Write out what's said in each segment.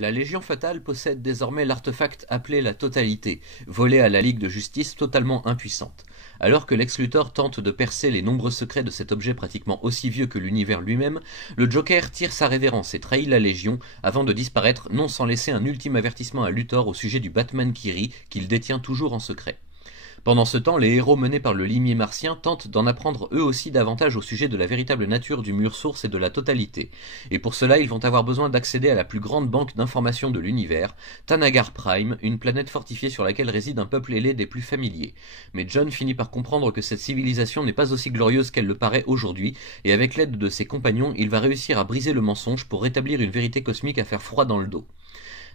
La Légion Fatale possède désormais l'artefact appelé la Totalité, volé à la Ligue de Justice totalement impuissante. Alors que Lex Luthor tente de percer les nombreux secrets de cet objet pratiquement aussi vieux que l'univers lui-même, le Joker tire sa révérence et trahit la Légion avant de disparaître, non sans laisser un ultime avertissement à Luthor au sujet du Batman qui rit, qu'il détient toujours en secret. Pendant ce temps, les héros menés par le limier martien tentent d'en apprendre eux aussi davantage au sujet de la véritable nature du mur source et de la totalité. Et pour cela, ils vont avoir besoin d'accéder à la plus grande banque d'informations de l'univers, Thanagar Prime, une planète fortifiée sur laquelle réside un peuple ailé des plus familiers. Mais John finit par comprendre que cette civilisation n'est pas aussi glorieuse qu'elle le paraît aujourd'hui, et avec l'aide de ses compagnons, il va réussir à briser le mensonge pour rétablir une vérité cosmique à faire froid dans le dos.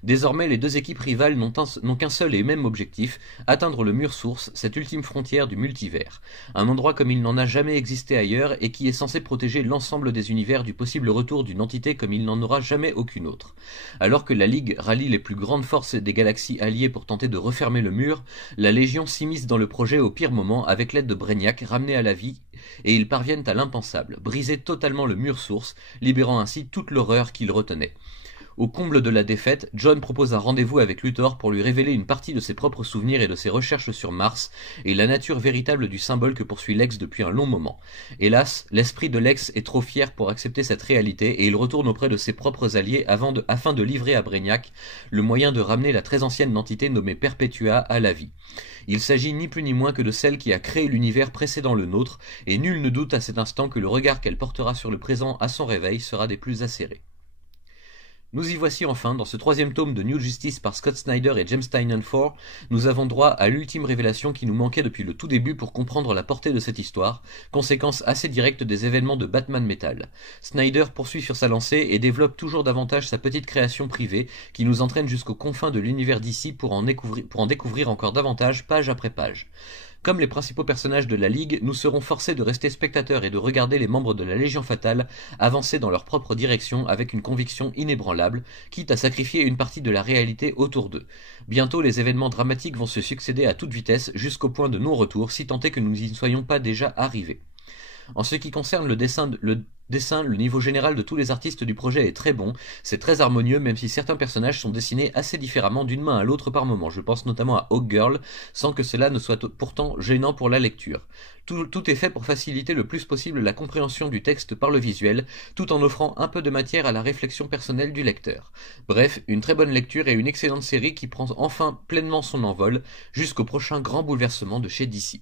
Désormais, les deux équipes rivales n'ont qu'un seul et même objectif, atteindre le mur source, cette ultime frontière du multivers. Un endroit comme il n'en a jamais existé ailleurs et qui est censé protéger l'ensemble des univers du possible retour d'une entité comme il n'en aura jamais aucune autre. Alors que la Ligue rallie les plus grandes forces des galaxies alliées pour tenter de refermer le mur, la Légion s'immisce dans le projet au pire moment avec l'aide de Brainiac ramené à la vie, et ils parviennent à l'impensable, briser totalement le mur source, libérant ainsi toute l'horreur qu'ils retenaient. Au comble de la défaite, John propose un rendez-vous avec Luthor pour lui révéler une partie de ses propres souvenirs et de ses recherches sur Mars, et la nature véritable du symbole que poursuit Lex depuis un long moment. Hélas, l'esprit de Lex est trop fier pour accepter cette réalité, et il retourne auprès de ses propres alliés afin de livrer à Brainiac le moyen de ramener la très ancienne entité nommée Perpetua à la vie. Il s'agit ni plus ni moins que de celle qui a créé l'univers précédant le nôtre, et nul ne doute à cet instant que le regard qu'elle portera sur le présent à son réveil sera des plus acérés. Nous y voici enfin, dans ce troisième tome de New Justice par Scott Snyder et James Tynion IV, nous avons droit à l'ultime révélation qui nous manquait depuis le tout début pour comprendre la portée de cette histoire, conséquence assez directe des événements de Batman Metal. Snyder poursuit sur sa lancée et développe toujours davantage sa petite création privée qui nous entraîne jusqu'aux confins de l'univers d'ici pour en découvrir encore davantage page après page. Comme les principaux personnages de la Ligue, nous serons forcés de rester spectateurs et de regarder les membres de la Légion Fatale avancer dans leur propre direction avec une conviction inébranlable, quitte à sacrifier une partie de la réalité autour d'eux. Bientôt, les événements dramatiques vont se succéder à toute vitesse jusqu'au point de non-retour, si tant est que nous n'y soyons pas déjà arrivés. En ce qui concerne le dessin, le niveau général de tous les artistes du projet est très bon, c'est très harmonieux même si certains personnages sont dessinés assez différemment d'une main à l'autre par moment, je pense notamment à Hawkgirl, sans que cela ne soit pourtant gênant pour la lecture. Tout est fait pour faciliter le plus possible la compréhension du texte par le visuel, tout en offrant un peu de matière à la réflexion personnelle du lecteur. Bref, une très bonne lecture et une excellente série qui prend enfin pleinement son envol, jusqu'au prochain grand bouleversement de chez DC.